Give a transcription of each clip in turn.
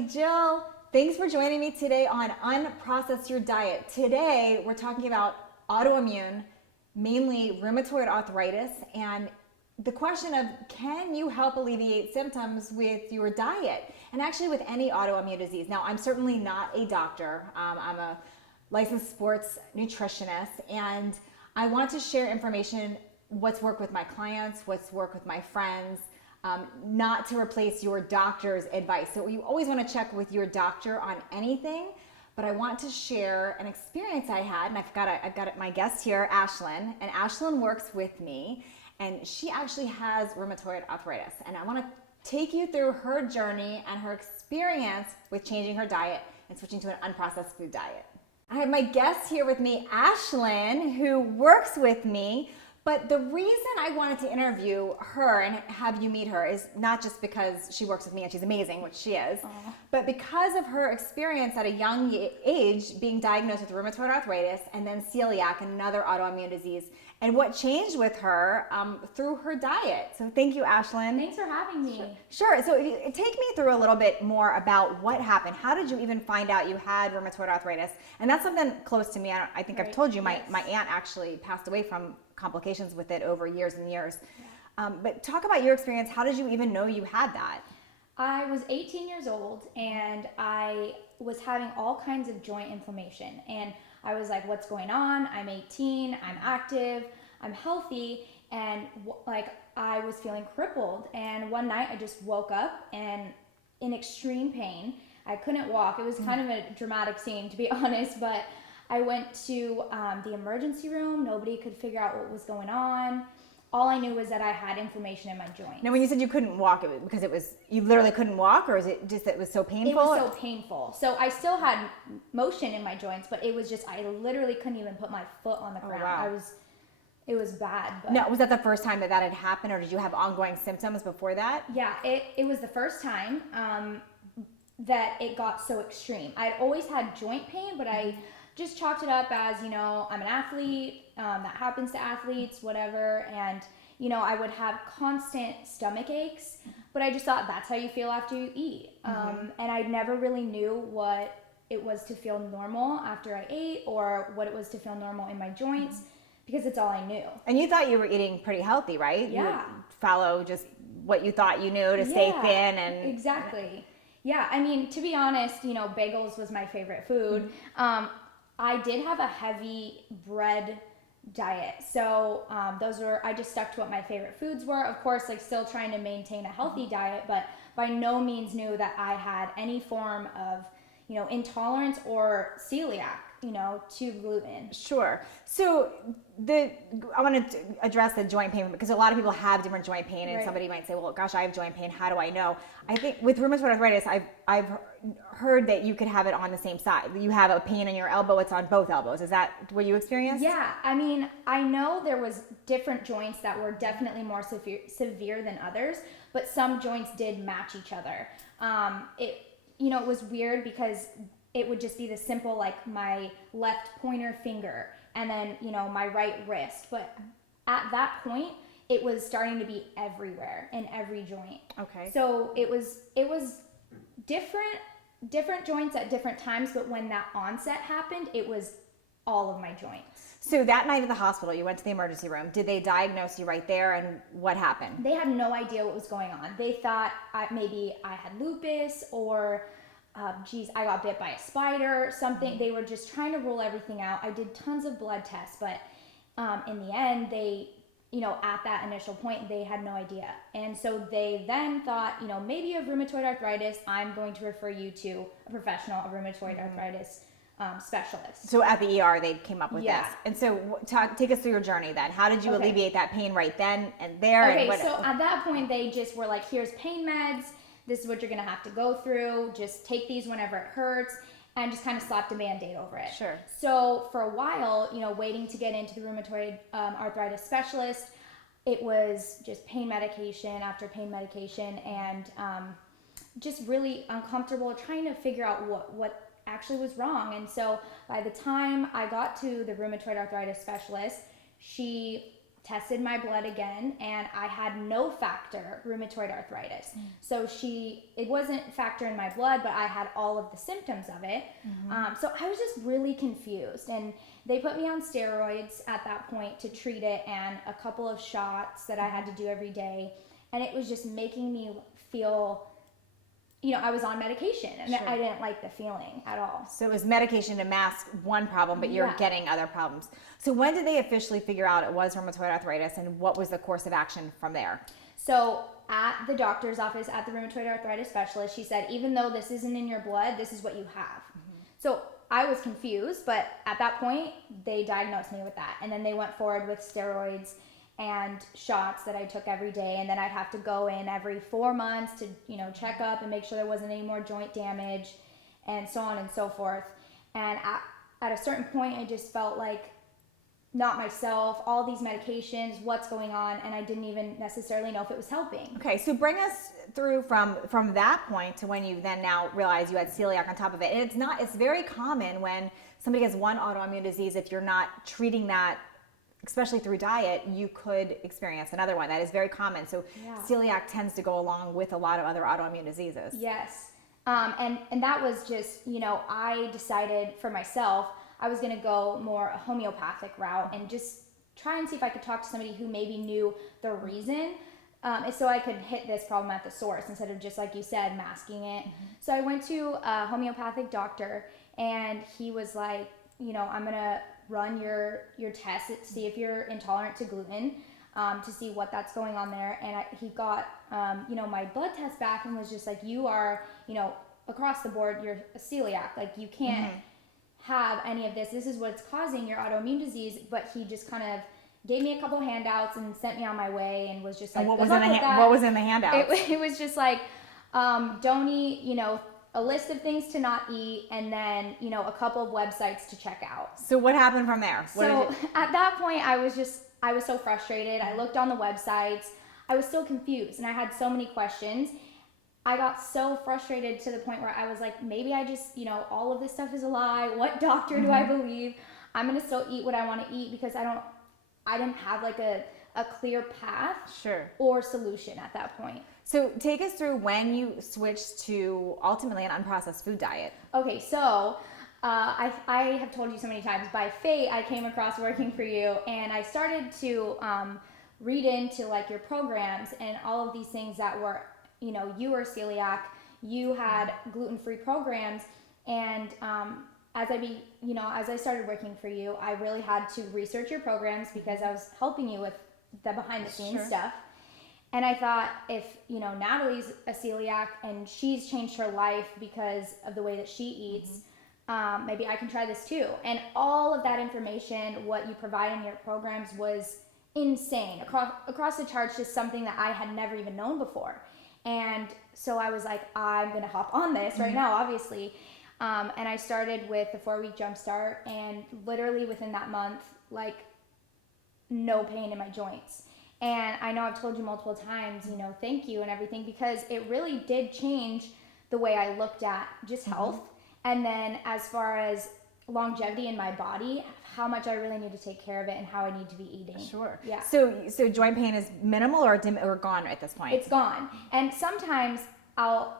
Natalie Jill. Thanks for joining me today on Unprocessed Your Diet. Today, we're talking about autoimmune, mainly rheumatoid arthritis, and the question of, can you help alleviate symptoms with your diet? And actually with any autoimmune disease. Now, I'm certainly not a doctor. I'm a licensed sports nutritionist, and I want to share information, what's worked with my clients, what's worked with my friends, not to replace your doctor's advice. So you always want to check with your doctor on anything, but I want to share an experience I had, and I've got my guest here, Ahslyn, and Ahslyn works with me, and she actually has rheumatoid arthritis, and I want to take you through her journey and her experience with changing her diet and switching to an unprocessed food diet. I have my guest here with me, Ahslyn, who works with me. But the reason I wanted to interview her and have you meet her is not just because she works with me and she's amazing, which she is, but because of her experience at a young age being diagnosed with rheumatoid arthritis and then celiac and another autoimmune disease, and what changed with her through her diet. So thank you, Ahslyn. Thanks for having me. Sure. So take me through a little bit more about what happened. How did you even find out you had rheumatoid arthritis? And that's something close to me. I think I've told you, my aunt actually passed away from complications with it over years and years. Yeah. But talk about your experience. How did you even know you had that? I was 18 years old and I was having all kinds of joint inflammation. And I was like, what's going on? I'm 18, I'm active, I'm healthy. And I was feeling crippled. And one night I just woke up and in extreme pain. I couldn't walk. It was kind of a dramatic scene, to be honest, but I went to the emergency room. Nobody could figure out what was going on. All I knew was that I had inflammation in my joints. Now, when you said you couldn't walk, it was because you literally couldn't walk, or is it just that it was so painful? It was so painful. So I still had motion in my joints, but it was just, I literally couldn't even put my foot on the ground. Wow. It was bad. But now, was that the first time that had happened, or did you have ongoing symptoms before that? Yeah, it was the first time that it got so extreme. I'd always had joint pain, but I just chalked it up as, I'm an athlete, that happens to athletes, whatever. And, I would have constant stomach aches, but I just thought that's how you feel after you eat. And I never really knew what it was to feel normal after I ate or what it was to feel normal in my joints because it's all I knew. And you thought you were eating pretty healthy, right? Yeah. You would follow just what you thought you knew to stay thin and... Exactly. Yeah, I mean, to be honest, bagels was my favorite food. I did have a heavy bread diet. So I just stuck to what my favorite foods were. Of course, still trying to maintain a healthy diet, but by no means knew that I had any form of, intolerance or celiac, to gluten. Sure. So I want to address the joint pain because a lot of people have different joint pain, and somebody might say, well, gosh, I have joint pain. How do I know? I think with rheumatoid arthritis, I've heard that you could have it on the same side. You have a pain in your elbow, it's on both elbows. Is that what you experienced? Yeah. I mean, I know there was different joints that were definitely more severe than others, but some joints did match each other. It was weird because it would just be the simple, my left pointer finger and then, my right wrist. But at that point, it was starting to be everywhere in every joint. Okay. So it was different joints at different times, but when that onset happened, it was all of my joints. So that night at the hospital, you went to the emergency room. Did they diagnose you right there, and what happened? They had no idea what was going on. They thought maybe I had lupus or I got bit by a spider, something. They were just trying to rule everything out. I did tons of blood tests, but in the end, they, at that initial point, they had no idea. And so they then thought, maybe you have rheumatoid arthritis. I'm going to refer you to a professional, a rheumatoid arthritis specialist. So at the ER, they came up with this. And so take us through your journey then. How did you alleviate that pain right then and there? Okay, so at that point, they just were like, here's pain meds. This is what you're going to have to go through. Just take these whenever it hurts, and just kind of slapped a Band-Aid over it. Sure. So for a while, waiting to get into the rheumatoid arthritis specialist, it was just pain medication after pain medication, and just really uncomfortable trying to figure out what actually was wrong. And so by the time I got to the rheumatoid arthritis specialist, she tested my blood again, and I had no factor rheumatoid arthritis. So it wasn't factor in my blood, but I had all of the symptoms of it. So I was just really confused, and they put me on steroids at that point to treat it, and a couple of shots that I had to do every day, and it was just making me feel, I was on medication, and I didn't like the feeling at all. So it was medication to mask one problem, but you're getting other problems. So when did they officially figure out it was rheumatoid arthritis, and what was the course of action from there? So at the doctor's office, at the rheumatoid arthritis specialist, she said, even though this isn't in your blood, this is what you have. So I was confused, but at that point, they diagnosed me with that. And then they went forward with steroids and shots that I took every day, and then I'd have to go in every 4 months to, check up and make sure there wasn't any more joint damage, and so on and so forth. And at a certain point, I just felt like not myself, all these medications, what's going on, and I didn't even necessarily know if it was helping. Okay, so bring us through from that point to when you then now realize you had celiac on top of it. And it's very common when somebody has one autoimmune disease, if you're not treating that, especially through diet, you could experience another one. That is very common. So celiac tends to go along with a lot of other autoimmune diseases. Yes. And that was just, I decided for myself, I was going to go more a homeopathic route and just try and see if I could talk to somebody who maybe knew the reason, so I could hit this problem at the source instead of just, like you said, masking it. So I went to a homeopathic doctor, and he was like, I'm going to run your test to see if you're intolerant to gluten, to see what that's going on there. And he got, my blood test back and was just like, you are, across the board, you're a celiac. Like, you can't have any of this. This is what's causing your autoimmune disease. But he just kind of gave me a couple handouts and sent me on my way, and was just like, what was in the handouts? It was just like, don't eat, a list of things to not eat, and then, a couple of websites to check out. So what happened from there? At that point, I was so frustrated. I looked on the websites. I was still confused, and I had so many questions. I got so frustrated to the point where I was like, maybe I just, all of this stuff is a lie. What doctor do I believe? I'm going to still eat what I want to eat, because I didn't have like a clear path or solution at that point. So take us through when you switched to ultimately an unprocessed food diet. Okay, so I have told you so many times, by fate, I came across working for you, and I started to read into like your programs and all of these things that were, you were celiac, you had gluten-free programs, and as I started working for you, I really had to research your programs, because I was helping you with the behind-the-scenes stuff. And I thought, if, Natalie's a celiac and she's changed her life because of the way that she eats, maybe I can try this too. And all of that information, what you provide in your programs, was insane. Across the charts, just something that I had never even known before. And so I was like, I'm going to hop on this right now, obviously. And I started with the 4-week jumpstart, and literally within that month, like, no pain in my joints. And I know I've told you multiple times, thank you and everything, because it really did change the way I looked at just health. And then as far as longevity in my body, how much I really need to take care of it and how I need to be eating. Sure. Yeah. So joint pain is minimal or gone at this point? It's gone. And sometimes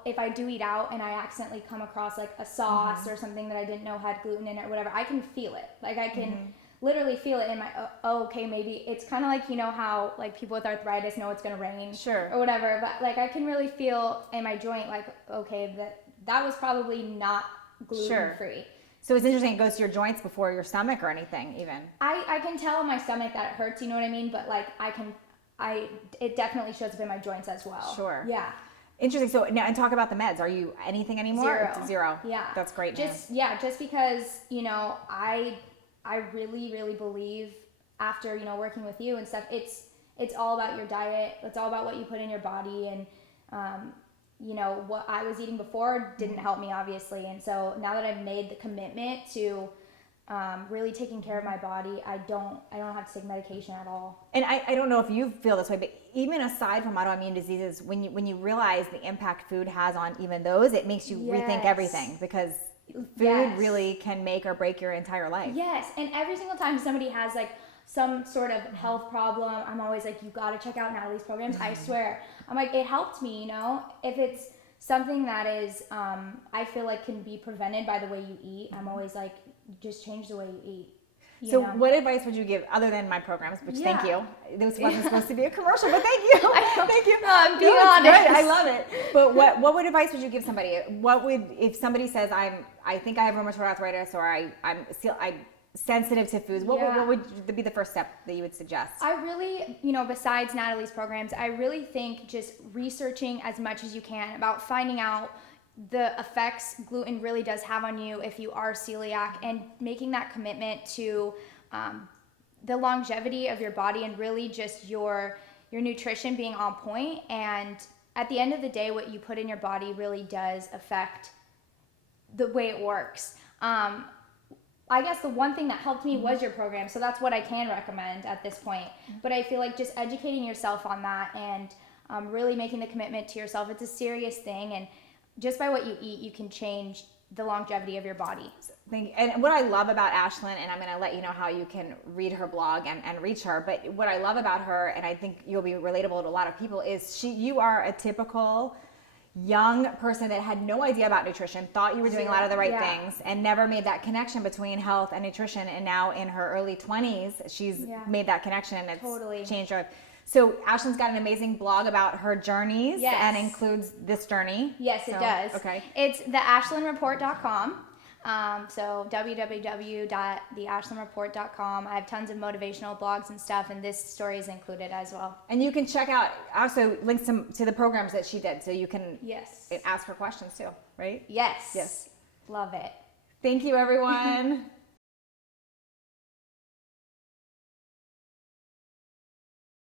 if I do eat out and I accidentally come across like a sauce or something that I didn't know had gluten in it or whatever, I can feel it. Like, I can literally feel it in my, okay, maybe it's kind of like, how like people with arthritis know it's going to rain or whatever, but like I can really feel in my joint, like, okay, that was probably not gluten free. So it's interesting, it goes to your joints before your stomach or anything even. I can tell in my stomach that it hurts, you know what I mean? But like it definitely shows up in my joints as well. Sure. Yeah. Interesting. So now, and talk about the meds. Are you anything anymore? Zero. Yeah. That's great. Just because, I really, really believe after, working with you and stuff, it's all about your diet. It's all about what you put in your body. And, what I was eating before didn't help me, obviously. And so now that I've made the commitment to really taking care of my body, I don't have to take medication at all. And I don't know if you feel this way, but even aside from autoimmune diseases, when you realize the impact food has on even those, it makes you rethink everything, because food really can make or break your entire life. Yes, and every single time somebody has like some sort of health problem, I'm always like, you got to check out Natalie's programs. I swear. I'm like, it helped me, you know, if it's something that is, I feel like can be prevented by the way you eat. I'm always like, just change the way you eat. So what advice would you give other than my programs, which thank you. This wasn't supposed to be a commercial, but thank you. Thank you. No, I'm being it's honest. good. I love it. But what advice would you give somebody? What would, if somebody says I think I have rheumatoid arthritis, or I'm sensitive to foods, what would be the first step that you would suggest? I really, besides Natalie's programs, I really think just researching as much as you can about finding out the effects gluten really does have on you if you are celiac, and making that commitment to the longevity of your body, and really just your nutrition being on point. And at the end of the day, what you put in your body really does affect the way it works. I guess the one thing that helped me was your program, so that's what I can recommend at this point. But I feel like just educating yourself on that, and really making the commitment to yourself. It's a serious thing, and just by what you eat, you can change the longevity of your body. And what I love about Ahslyn, and I'm going to let you know how you can read her blog and reach her, but what I love about her, and I think you'll be relatable to a lot of people, is you are a typical young person that had no idea about nutrition, thought you were doing a lot of the right things, and never made that connection between health and nutrition. And now in her early 20s, she's made that connection, and it's changed her. So Ahslyn's got an amazing blog about her journeys, and includes this journey. Yes, it does. Okay. It's theahslynreport.com. So www.theahslynreport.com. I have tons of motivational blogs and stuff, and this story is included as well. And you can check out also links to the programs that she did, so you can ask her questions too, right? Yes. Love it. Thank you, everyone.